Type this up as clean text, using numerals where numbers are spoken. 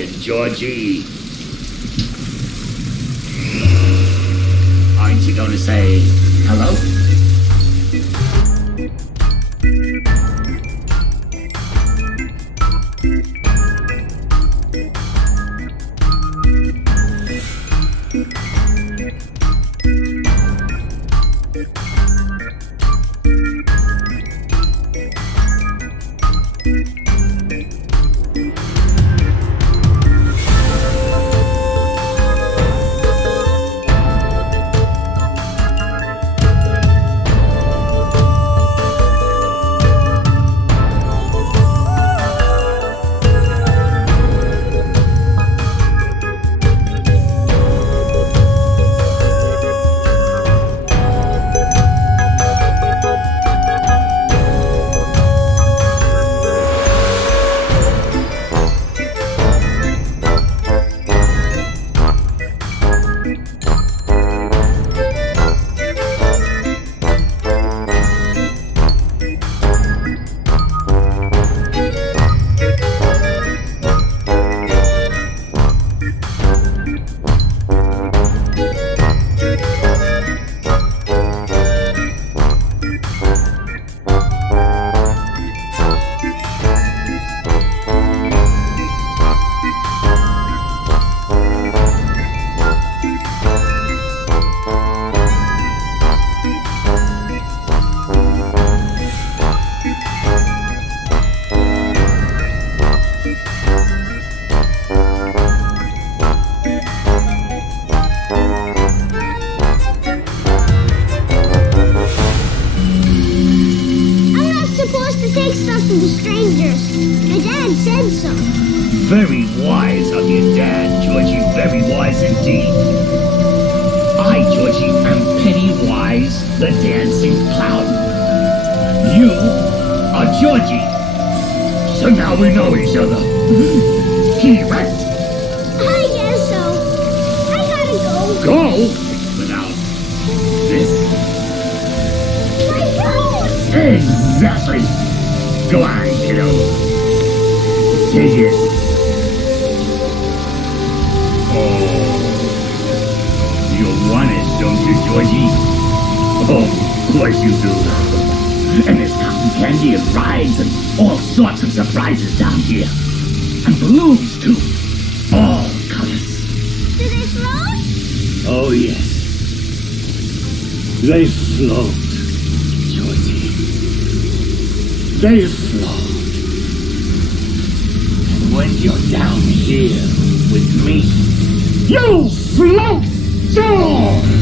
in, Georgie. Aren't you going to say hello? Very wise of you, Dad, Georgie. Very wise indeed. I, Georgie, am Pennywise, the dancing clown. You are Georgie. So now we know each other. Right? I guess so. I gotta go. Go? Without this? My coat! Exactly. Go on, kiddo. Take it. You want it, don't you, Georgie? Oh, of course you do. And there's cotton candy and rides and all sorts of surprises down here. And balloons, too. All colors. Do they float? Oh, yes. They float, Georgie. They float. And when you're down here with me, you float too!